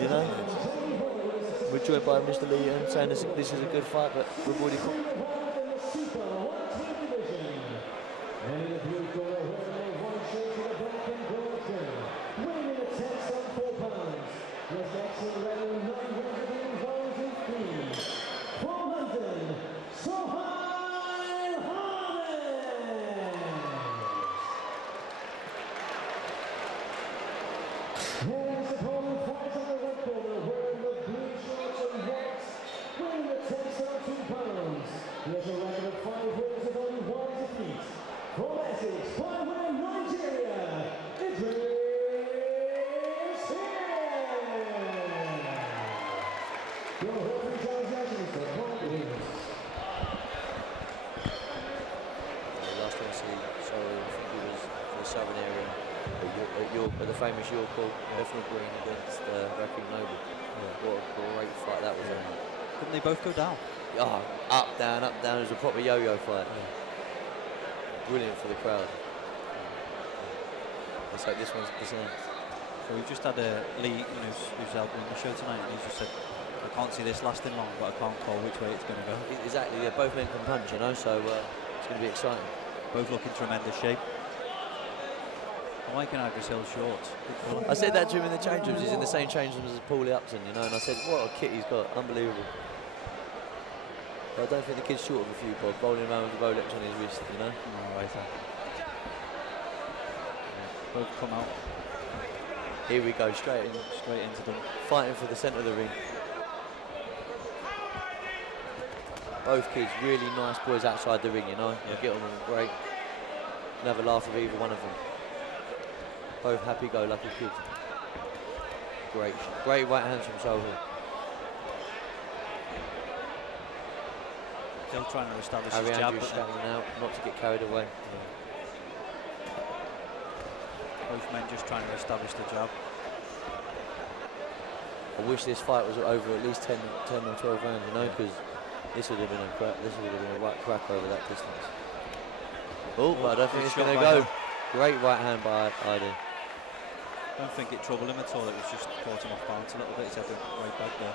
You know? We're joined by Mr. Lee and saying this is a good fight, but we've already got... The famous York Hall, Bethnal Green against Raheem Noble. Yeah. What a great fight that was. Couldn't they both go down? Oh, up, down, up, down. It was a proper yo-yo fight. Brilliant for the crowd. Let's hope this one's the same. So we've just had Lee, who's out on the show tonight, and he just said, I can't see this lasting long, but I can't call which way it's going to go. Exactly, yeah, both men can punch, so it's going to be exciting. Both look in tremendous shape. I'm liking Idris Hill short. I said that to him in the change rooms. He's in the same change rooms as Paulie Upton, and I said, what a kit he's got, unbelievable. But I don't think the kid's short of a few bob, bowling around with a Rolex on his wrist, No, right. Both come out. Here we go, straight into them. Fighting for the centre of the ring. Both kids, really nice boys outside the ring, They get on them great. Never laugh with either one of them. Both happy-go-lucky kids. Great right hands from Sohail. Still trying to establish Harry his jab, Andrews standing out, not to get carried away. Both men just trying to establish the jab. I wish this fight was over at least 10 or 12 rounds, because this would have been a right crack over that distance. Oh, but I don't think it's going to go. Great right hand by Idris. I don't think it troubled him at all. It was just caught him off balance a little bit. He's had it right back there.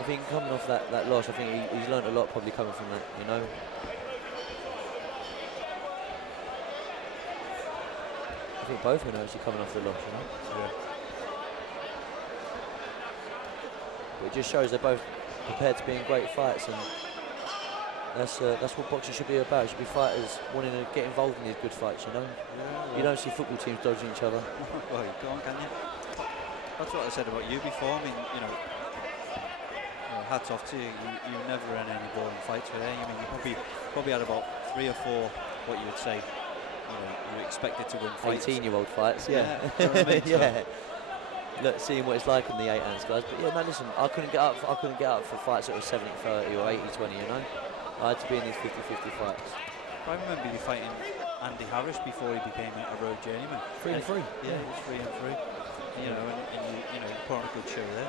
I think coming off that loss, I think he's learned a lot probably coming from that, I think both men are actually coming off the loss, Yeah. But it just shows they're both prepared to be in great fights, and that's what boxing should be about. It should be fighters wanting to get involved in these good fights, Yeah. You don't see football teams dodging each other. Well, you can't, can you? That's what I said about you before. I mean, hats off to you. You never ran any boring fights with you. I mean, you probably had about 3 or 4 what you would say, you expected to win fights. 18-year-old fights, yeah. You know what I mean? Yeah. Look, seeing what it's like in the 8-ounce guys, but yeah, no, listen, I couldn't get up for fights that were 70-30 or 80-20, I had to be in these 50-50 fights. I remember you fighting Andy Harris before he became a road journeyman. 3 and 3. Yeah, he was 3 and 3. And you put on a good show there.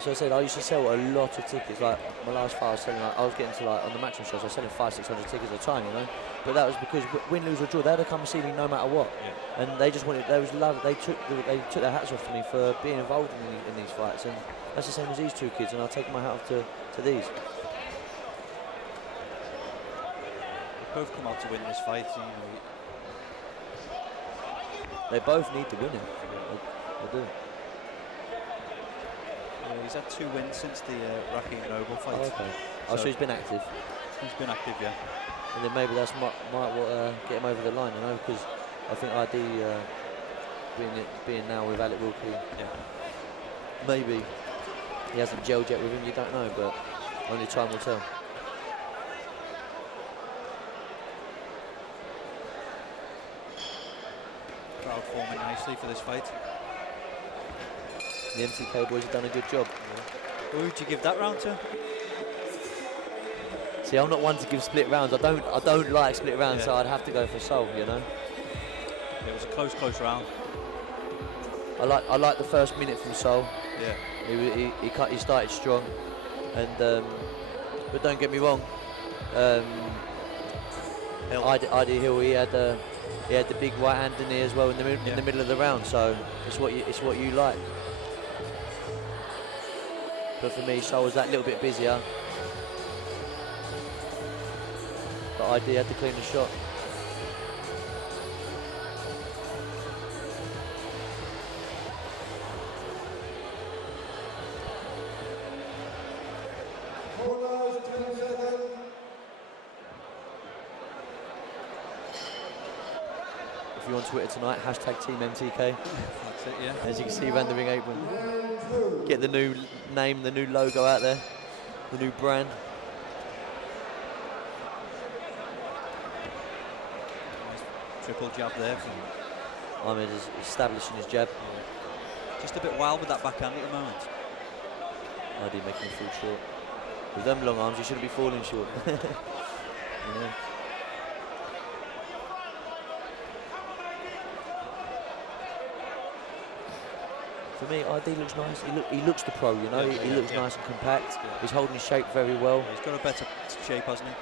So I said, I used to sell a lot of tickets. Like my last fight, I was getting to on the matching shows, I was selling 500-600 tickets at a time, But that was because win, lose or draw, they had to come and see me no matter what. Yeah. And they just wanted, they took their hats off to me for being involved in these fights. And that's the same as these two kids, and I'll take my hat off to these. They both come out to win this fight, They both need to win it. They do. He's had 2 wins since the Raheem Noble fight. Oh, okay. So he's been active. He's been active, yeah. And then maybe that's might get him over the line, because I think ID being now with Alec Wilkie, maybe he hasn't gelled yet with him. You don't know, but only time will tell. Crowd forming nicely for this fight. The MTK boys have done a good job. Who would you give that round to? See, I'm not one to give split rounds. I don't like split rounds, so I'd have to go for Soul, It was a close round. I like the first minute from Soul. Yeah. He started strong, and but don't get me wrong. ID Hill, he had he had the big right hand in here as well in the middle of the round. So it's what you like. But for me, Soul was that little bit busier. But ID had to clean the shot. If you're on Twitter tonight, hashtag Team MTK. That's it, yeah. As you can see around the ring apron. Get the new name, the new logo out there, the new brand. Nice triple jab there from Ahmed is establishing his jab. just a bit wild with that backhand at the moment. ID making him fall short. With them long arms, you shouldn't be falling short. You know. For me, ID looks nice. He looks the pro, you know. He looks nice and compact. Yeah. He's holding his shape very well. He's got a better shape, hasn't he?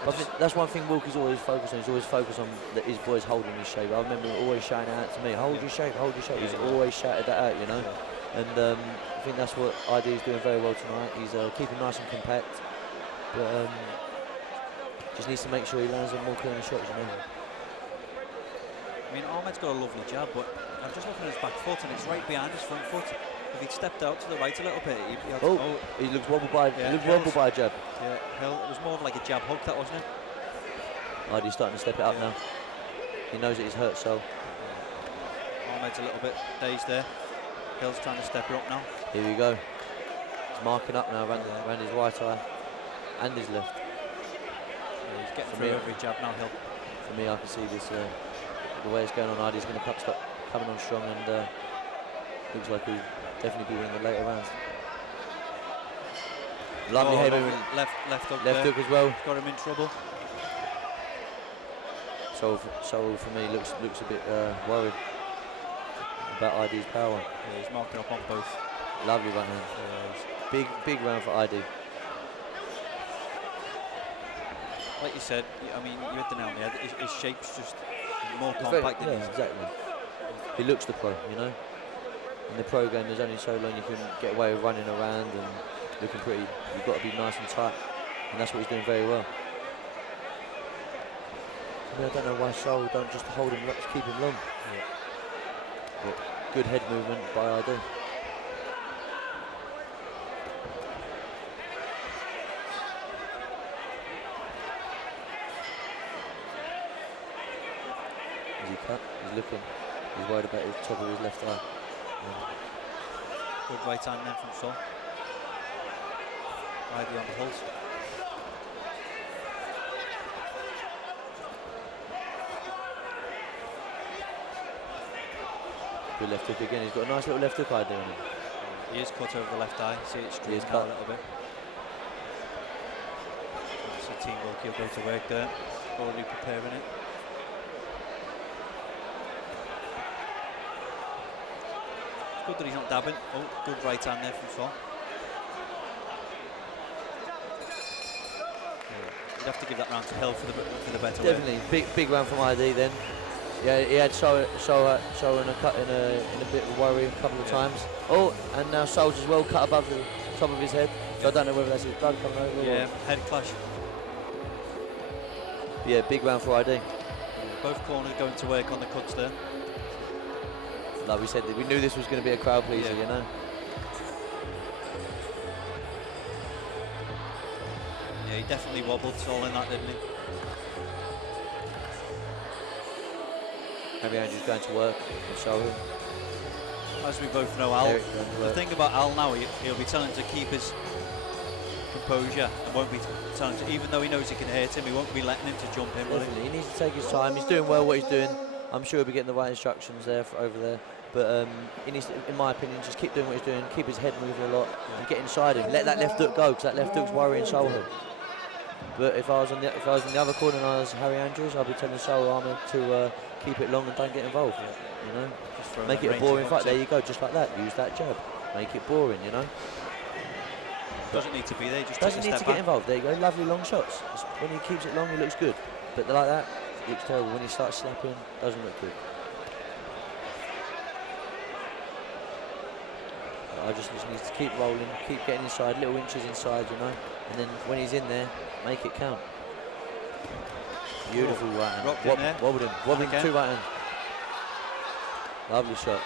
I think that's one thing Wilkie's always focused on. He's always focused on that his boy's holding his shape. I remember him always shouting out to me, hold your shape, hold your shape. He's always shouted that out, you know. And I think that's what ID is doing very well tonight. He's keeping nice and compact, but just needs to make sure he lands on more clean shots, you know. I mean, Ahmed's got a lovely jab, but I'm just looking at his back foot and it's right behind his front foot. If he'd stepped out to the right a little bit, he had to go. He looks wobbled by, wobbled by a jab. Yeah, it was more of like a jab hook, that wasn't it? ID's starting to step it up now. He knows that he's hurt, so. Ahmed's a little bit dazed there. Hill's trying to step her up now. Here we go. He's marking up now around his right eye and his left. Yeah, he's getting through every jab now, Hill. For me, I can see this, the way it's going on, ID's going to start coming on strong, and looks like he'll definitely be winning the later rounds. Lovely head movement. Left hook Left hook as well. Got him in trouble. So for me looks a bit worried about ID's power. Yeah, he's marking up on both. Lovely right hand. Big round for ID. Like you said, I mean, you hit the nail on the head. His shape's just more compact than his. Exactly. He looks the pro, you know. In the pro game, there's only so long you can get away with running around and looking pretty. You've got to be nice and tight, and that's what he's doing very well. I don't know why Soul don't just hold him, just keep him long. Yeah. But good head movement by ID. Is he cut? He's looking. He's worried about the top of his left eye. Good right hand then from Sol. ID on the pulse. Good left hook again. He's got a nice little left hook ID on him. He is cut over the left eye. See it streaming cut out a little bit. So Team Wilkie will go to work there. Already preparing it. It's good that he's not dabbing. Oh, good right hand there from Sol. You'd have to give that round to Hill for the better way. Definitely. Big round from ID then. Yeah, he had Soul in a bit of worry a couple of times. Oh, and now Soul's as well cut above the top of his head. So I don't know whether that's his blood coming over. Yeah, head clash. Yeah, big round for ID. Both corners going to work on the cuts there. Like we said, we knew this was going to be a crowd pleaser, you know. Yeah, he definitely wobbled Sol in that, didn't he? Harry Andrews going to work in Sohail. As we both know, Al, the thing about Al now, he'll be telling him to keep his composure and won't be telling him to, even though he knows he can hurt him, he won't be letting him to jump in. Definitely, he needs to take his time. He's doing well what he's doing. I'm sure he'll be getting the right instructions there over there. But he needs to, in my opinion, just keep doing what he's doing, keep his head moving a lot, and get inside him. Let that left hook go, because that left hook's worrying Sohail. But if I was in the other corner and I was Harry Andrews, I'd be telling Sohail Ahmed to keep it long and don't get involved. You know, just make it a boring fight. There you go, just like that. Use that jab, make it boring. You know, doesn't need to be there. Just doesn't need to get involved. There you go, lovely long shots. When he keeps it long, he looks good. But like that, looks terrible. When he starts slapping, doesn't look good. I just need to keep rolling, keep getting inside, little inches inside, you know, and then when he's in there, make it count. Beautiful right hand. Wobbled him, two right hands. Lovely shot.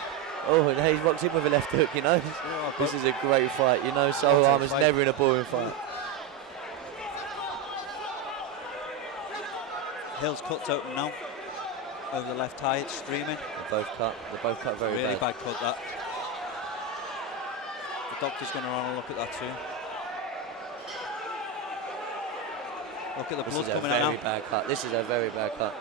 Oh, and he's rocked in with a left hook, you know. This is a great fight, you know. Sohail is never in a boring fight. Hill's cut open now. Over the left high, it's streaming. They're both cut very really bad. Bad cut that. The doctor's going to run and look at that too. Look at the blood coming out now. This is a very bad cut. This is a very bad cut.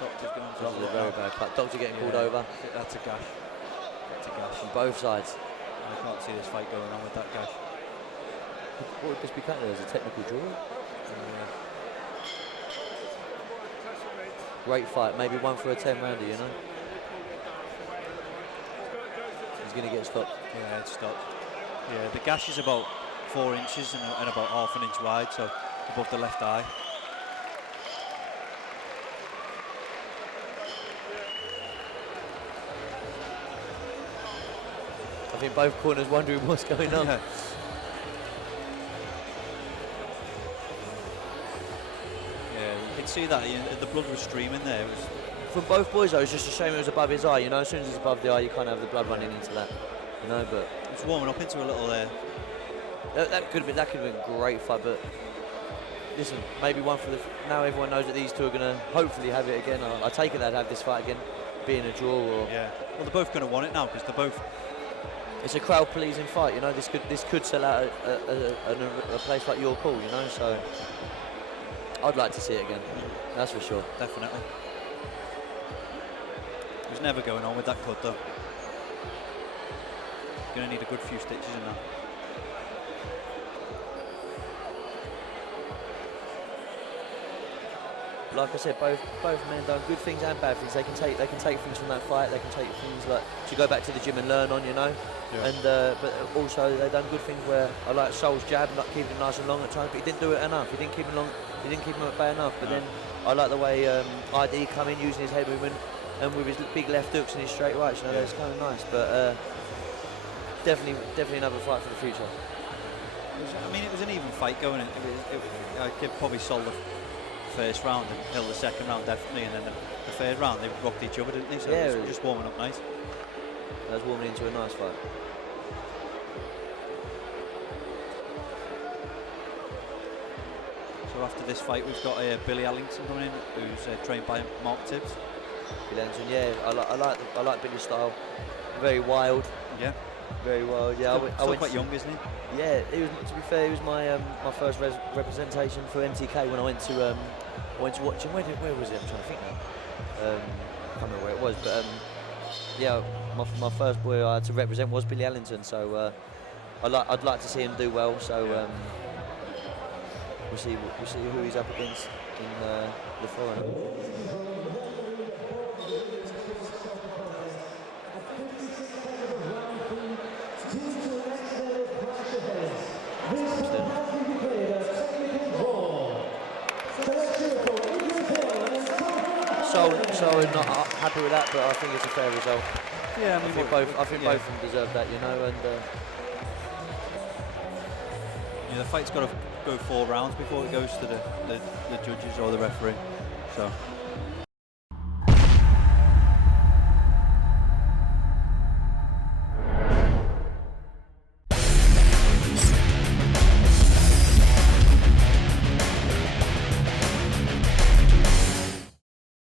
Doctor's going to This is a very bad cut. Doctor getting called over. That's a gash. That's a gash. On both sides. I can't see this fight going on with that gash. What would this be counted as? A technical draw? Great fight. Maybe one for a 10-rounder, you know? He's going to get stopped. Yeah, it's stopped. Yeah, the gash is about 4 inches and about half an inch wide, so above the left eye. I think both corners wondering what's going on. Yeah. You can see that the blood was streaming there. It was from both boys though, it's just a shame it was above his eye, you know. As soon as it's above the eye, you can't have the blood running into that, you know. But it's warming up into a little that could have been a great fight. But listen, maybe one for the now. Everyone knows that these two are going to hopefully have it again. I take it they'd have this fight again, being a draw. Or yeah. Well, they're both going to want it now because they're both. It's a crowd-pleasing fight, you know. This could sell out a place like Your Call, you know. So I'd like to see it again. That's for sure. Definitely. There's never going on with that cut though. Going to need a good few stitches in that. Like I said, both men done good things and bad things. They can take things from that fight. They can take things like to go back to the gym and learn on, you know. Yeah. And but also they've done good things where I like Soul's jab, not keeping him nice and long at times, but he didn't do it enough. He didn't keep him long. He didn't keep him at bay enough. But then I like the way ID come in using his head movement and with his big left hooks and his straight rights. You know, that's kind of nice. But definitely another fight for the future. I mean, it was an even fight going. I could probably sold the first round and Hill the second round definitely, and then the third round they rocked each other, didn't they? So yeah, it was just warming up nice. That was warming into a nice fight. So after this fight, we've got Billy Ellington coming in, who's trained by Mark Tibbs. Billy Ellington, yeah, I like Billy's style. Very wild. Yeah. Very wild. Yeah. Still quite young, isn't he? Yeah. He was. To be fair, he was my my first representation for MTK when I went to watch him. Where was it? I'm trying to think now. I can't remember where it was, but yeah, my first boy I had to represent was Billy Ellington. So I'd like to see him do well. So we'll see who he's up against in the foreign. So I'm not happy with that, but I think it's a fair result. Yeah, I mean, both of them deserve that, you know. And yeah, the fight's got to go 4 rounds before it goes to the judges or the referee. So.